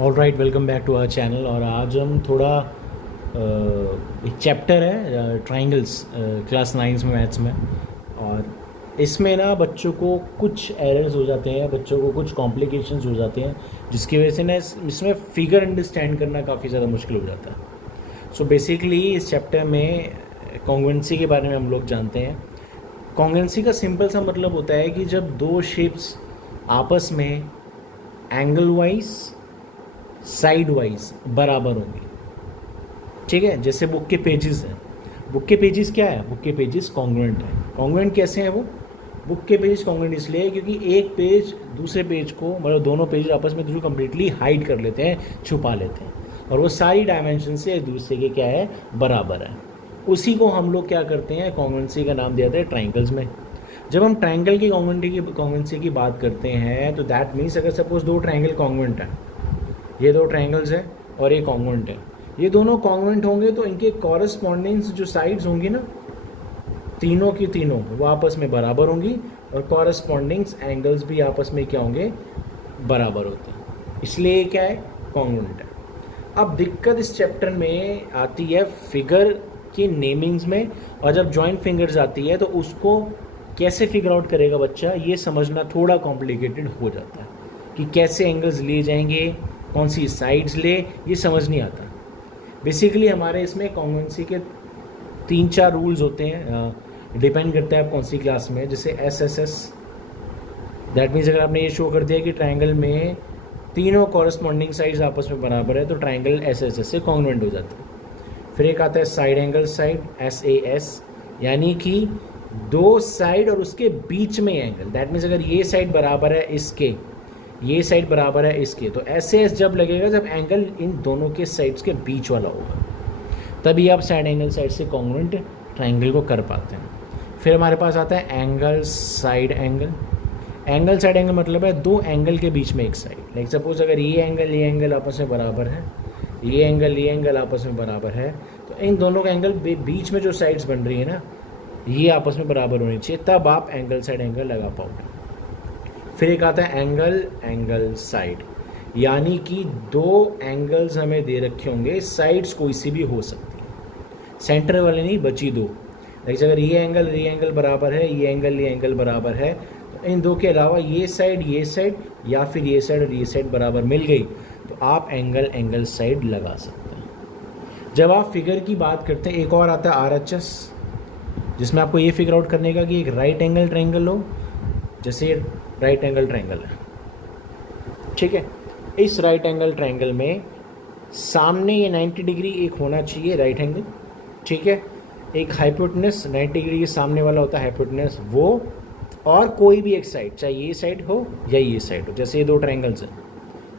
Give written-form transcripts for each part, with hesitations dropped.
All right, welcome back to our channel. और आज हम थोड़ा एक चैप्टर है ट्राइंगल्स क्लास 9 में मैथ्स में। और इसमें ना बच्चों को कुछ एरर्स हो जाते हैं, बच्चों को कुछ कॉम्प्लिकेशंस हो जाते हैं, जिसकी वजह से ना इसमें फिगर अंडरस्टैंड करना काफ़ी ज़्यादा मुश्किल हो जाता है। सो बेसिकली इस चैप्टर में कॉन्ग्रुएंसी के बारे में हम लोग जानते हैं। कॉन्ग्रुएंसी का सिंपल सा मतलब होता है कि जब दो शेप्स आपस में एंगल वाइज साइड वाइज बराबर होंगे, ठीक है। जैसे बुक के पेजेस हैं, बुक के पेजेस क्या है, बुक के पेजेस कॉन्ग्रुएंट है। कॉन्ग्रुएंट कैसे हैं वो? बुक के पेजेस कॉन्ग्रुएंट इसलिए है क्योंकि एक पेज दूसरे पेज को, मतलब दोनों पेज आपस में दूसरे कम्प्लीटली हाइड कर लेते हैं, छुपा लेते हैं, और वो सारी डायमेंशन से एक दूसरे के क्या है, बराबर है। उसी को हम लोग क्या करते हैं, कॉन्ग्रुएंसी का नाम दिया था ट्राइंगल्स में। जब हम ट्राइंगल की कॉन्ग्रुएंसी की बात करते हैं तो दैट मीन्स अगर सपोज दो ट्राइंगल कॉन्ग्रुएंट हैं, ये दो ट्राइंगल्स हैं और एक कॉन्ग्रुएंट है, ये दोनों कॉन्ग्रुएंट होंगे तो इनके कॉरस्पॉन्डिंग जो साइड्स होंगी ना, तीनों की तीनों वो आपस में बराबर होंगी, और कॉरस्पॉन्डिंग एंगल्स भी आपस में क्या होंगे, बराबर होते हैं, इसलिए क्या है, कॉन्ग्रुएंट है। अब दिक्कत इस चैप्टर में आती है फिगर की नेमिंग्स में, और जब जॉइंट फिंगर्स आती है तो उसको कैसे फिगर आउट करेगा बच्चा, ये समझना थोड़ा कॉम्प्लिकेटेड हो जाता है कि कैसे एंगल्स लिए जाएंगे, कौन सी साइड्स ले, ये समझ नहीं आता। बेसिकली हमारे इसमें कॉन्ग्रुएंसी के 3-4 रूल्स होते हैं, डिपेंड करता है आप कौन सी क्लास में। जैसे SSS, दैट मीन्स अगर आपने ये शो कर दिया कि ट्राइंगल में तीनों कॉरस्पॉन्डिंग साइड्स आपस में बराबर है तो ट्राइंगल SSS से कॉन्ग्रुएंट हो जाता है। फिर एक आता है साइड एंगल साइड, SAS, यानी कि दो साइड और उसके बीच में एंगल। दैट मीन्स अगर ये साइड बराबर है इसके, ये साइड बराबर है इसके, तो SAS जब लगेगा जब एंगल इन दोनों के साइड्स के बीच वाला होगा, तभी आप साइड एंगल साइड से कॉन्ग्रुएंट ट्राइंगल को कर पाते हैं। फिर हमारे पास आता है angle side angle. Angle side angle मतलब है दो एंगल के बीच में एक साइड। लाइक सपोज अगर ये एंगल आपस में बराबर है, ये एंगल आपस में बराबर है, तो इन दोनों का एंगल बीच में जो साइड्स बन रही है ना, ये आपस में बराबर होनी चाहिए, तब आप एंगल साइड एंगल लगा पाओगे। फिर एक आता है एंगल साइड, यानी कि दो एंगल्स हमें दे रखे होंगे, साइड्स कोई सी भी हो सकती है, सेंटर वाले नहीं, बची दो। जैसे अगर ये एंगल बराबर है, ये एंगल बराबर है, तो इन दो के अलावा ये साइड या फिर ये साइड और ये साइड बराबर मिल गई तो आप एंगल साइड लगा सकते हैं। जब आप फिगर की बात करते हैं, एक और आता है RHS, जिसमें आपको ये फिगर आउट करने का कि एक राइट एंगल ट्रायंगल हो, जैसे राइट एंगल ट्रायंगल है, ठीक है। इस राइट एंगल ट्रायंगल में सामने ये 90 डिग्री एक होना चाहिए राइट एंगल, ठीक है। एक हाइपोटेनस 90 डिग्री के सामने वाला होता है हाइपोटेनस, वो, और कोई भी एक साइड, चाहे ये साइड हो या ये साइड हो, जैसे ये दो ट्रायंगल्स हैं,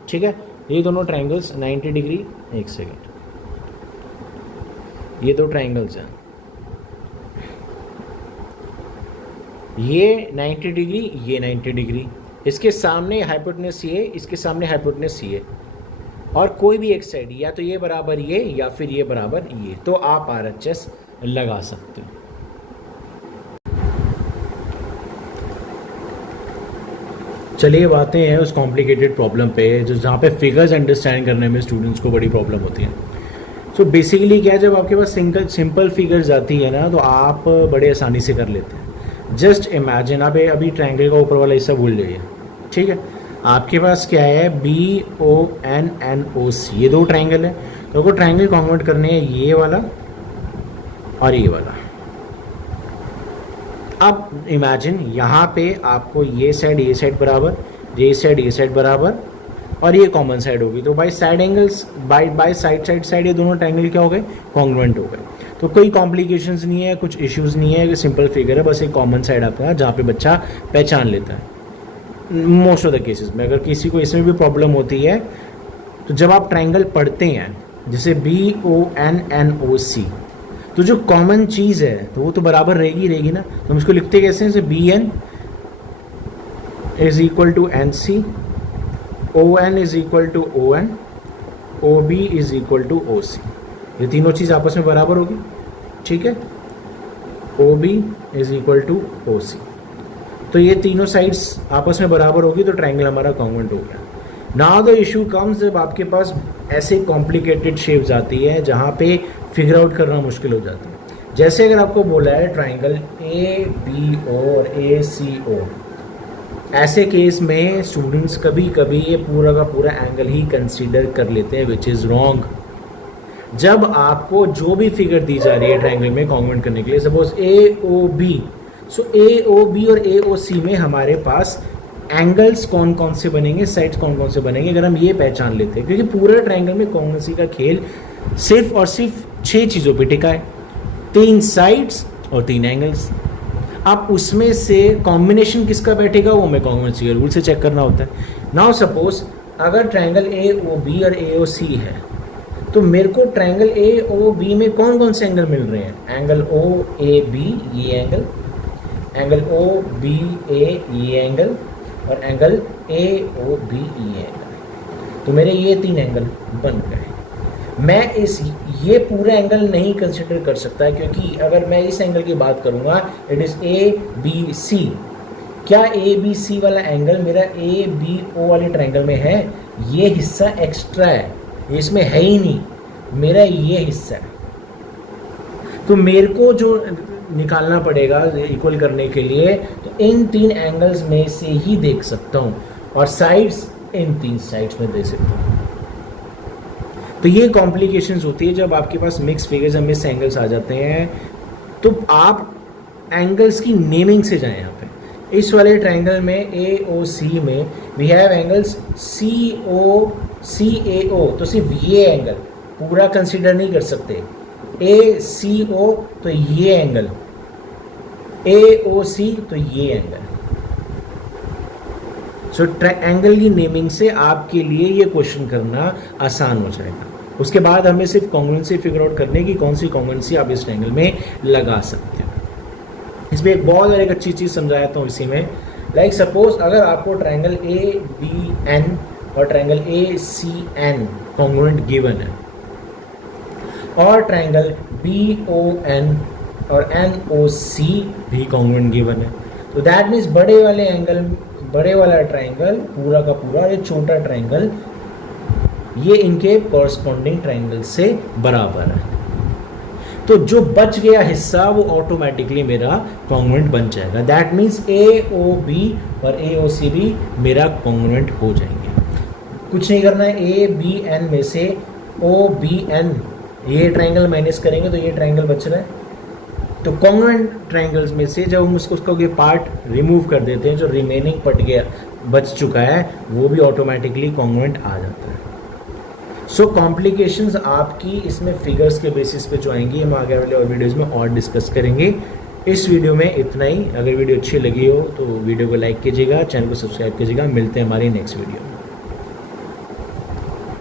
ठीक है। ये दोनों ट्रायंगल्स 90 डिग्री, एक सेकेंड, ये दो ट्रायंगल्स हैं, ये 90 डिग्री, ये 90 डिग्री, इसके सामने हाइपोटेनस ये, इसके सामने हाइपोटेनस ये, और कोई भी एक साइड, या तो ये बराबर ये या फिर ये बराबर ये, तो आप RHS लगा सकते हो। चलिए बातें हैं उस कॉम्प्लिकेटेड प्रॉब्लम पे, जो जहाँ पे फिगर्स अंडरस्टैंड करने में स्टूडेंट्स को बड़ी प्रॉब्लम होती है। सो बेसिकली क्या है, जब आपके पास सिंपल फिगर्स आती है ना, तो आप बड़े आसानी से कर लेते हैं। जस्ट इमेजिन, आप अभी ट्रायंगल का ऊपर वाला हिस्सा भूल जाइए, ठीक है। आपके पास क्या है, BONNOC, ये दो ट्रायंगल है, तो आपको ट्रायंगल कॉन्वर्ट करने हैं, ये वाला और ये वाला। अब इमेजिन यहाँ पे आपको ये साइड बराबर, ये साइड बराबर, और ये कॉमन साइड होगी, तो by side angles, by side ये दोनों ट्रायंगल क्या हो गए, कॉन्ग्रुएंट हो गए। तो कोई कॉम्प्लिकेशंस नहीं है, कुछ इश्यूज नहीं है, सिंपल फिगर है, बस एक कॉमन साइड आपका है जहाँ पे बच्चा पहचान लेता है। मोस्ट ऑफ द केसेस में अगर किसी को इसमें भी प्रॉब्लम होती है, तो जब आप ट्रायंगल पढ़ते हैं जैसे BONNOC, तो जो कॉमन चीज़ है तो वो तो बराबर रहेगी ना, तो हम इसको लिखते कैसे हैं, जैसे BN = NC, ON = ON, OB = OC, ये तीनों चीज़ आपस में बराबर होगी, ठीक है। OB = OC, तो ये तीनों साइड्स आपस में बराबर होगी तो ट्रायंगल हमारा कॉन्ग्रुएंट हो गया। नाउ द इशू कम्स जब आपके पास ऐसे कॉम्प्लिकेटेड शेप्स आती है जहाँ पे फिगर आउट करना मुश्किल हो जाता है। जैसे अगर आपको बोला है ट्राइंगल ए बी ओ और ए सी ओ, ऐसे केस में स्टूडेंट्स कभी कभी ये पूरा का पूरा एंगल ही कंसीडर कर लेते हैं, विच इज़ रॉन्ग। जब आपको जो भी फिगर दी जा रही है ट्राइंगल में कॉन्ग्रुएंट करने के लिए, सपोज ए ओ बी, सो ए ओ बी और ए ओ सी में हमारे पास एंगल्स कौन कौन से बनेंगे, साइड्स कौन कौन से बनेंगे, अगर हम ये पहचान लेते हैं, क्योंकि पूरा ट्राइंगल में कॉन्ग्रुएंसी का खेल सिर्फ और सिर्फ 6 चीज़ों पे टिका है, 3 साइड्स और 3 एंगल्स। अब उसमें से कॉम्बिनेशन किसका बैठेगा वो हमें कॉन्ग्रुएंसी के रूल से चेक करना होता है। नाउ सपोज अगर ट्राइंगल ए ओ बी और ए ओ सी है, तो मेरे को ट्राइंगल ए ओ बी में कौन कौन से एंगल मिल रहे हैं, एंगल ओ ए बी ये एंगल ओ बी ए ये एंगल, और एंगल ए ओ बी ई एंगल। तो मेरे ये 3 एंगल बन गए। मैं ये पूरा एंगल नहीं कंसिडर कर सकता, क्योंकि अगर मैं इस एंगल की बात करूंगा, it is A B C. क्या ए बी सी वाला एंगल मेरा ए बी ओ वाले ट्राइंगल में है? ये हिस्सा एक्स्ट्रा है, इसमें है ही नहीं, मेरा ये हिस्सा है। तो मेरे को जो निकालना पड़ेगा इक्वल करने के लिए, तो इन 3 एंगल्स में से ही देख सकता हूँ, और साइड्स इन 3 साइड्स में दे सकता हूँ। तो ये कॉम्प्लिकेशंस होती है जब आपके पास मिक्स फिगर्स और मिक्स एंगल्स आ जाते हैं। तो आप एंगल्स की नेमिंग से जाएं। यहाँ पे इस वाले ट्राइंगल में ए ओ सी में वी हैव एंगल्स सी ओ सी ए ओ, तो सिर्फ ये एंगल पूरा कंसिडर नहीं कर सकते। ए सी ओ तो ये एंगल, ए ओ सी तो ये एंगल। सो एंगल की नेमिंग से आपके लिए ये क्वेश्चन करना आसान हो जाएगा। उसके बाद हमें सिर्फ कॉन्ग्रुएंसी फिगर आउट करने की कौन सी कॉन्ग्रुएंसी आप इस ट्रायंगल में लगा सकते हो। इसमें एक बहुत एक अच्छी चीज़ समझाता हूँ इसी में। लाइक सपोज अगर आपको ट्रायंगल ए बी एन और triangle A C N congruent given है, और ट्रायंगल बी ओ एन और एन ओ सी भी कॉन्ग्रुएंट गिवन है, तो दैट मीन्स बड़े वाला ट्रायंगल पूरा का पूरा, ये छोटा ट्रायंगल ये इनके कॉरस्पॉन्डिंग ट्रायंगल से बराबर है। तो जो बच गया हिस्सा वो ऑटोमेटिकली मेरा कॉन्ग्रुएंट बन जाएगा। That means A O B और ए ओ सी भी मेरा कॉन्ग्रुएंट हो जाएंगे। कुछ नहीं करना है, ए बी एन में से ओ बी एन ये ट्रायंगल माइनस करेंगे तो ये ट्रायंगल बच रहा है। तो कॉन्ग्रुएंट ट्रायंगल्स में से जब हम उसको ये पार्ट रिमूव कर देते हैं, जो रिमेनिंग बच चुका है वो भी ऑटोमेटिकली कॉन्ग्रुएंट आ जाता है। सो कॉम्प्लिकेशंस आपकी इसमें फिगर्स के बेसिस पे जो आएंगी हम आगे वाले और वीडियोज़ में और डिस्कस करेंगे। इस वीडियो में इतना ही। अगर वीडियो अच्छी लगी हो तो वीडियो को लाइक कीजिएगा, चैनल को सब्सक्राइब कीजिएगा। मिलते हैं हमारी नेक्स्ट वीडियो में।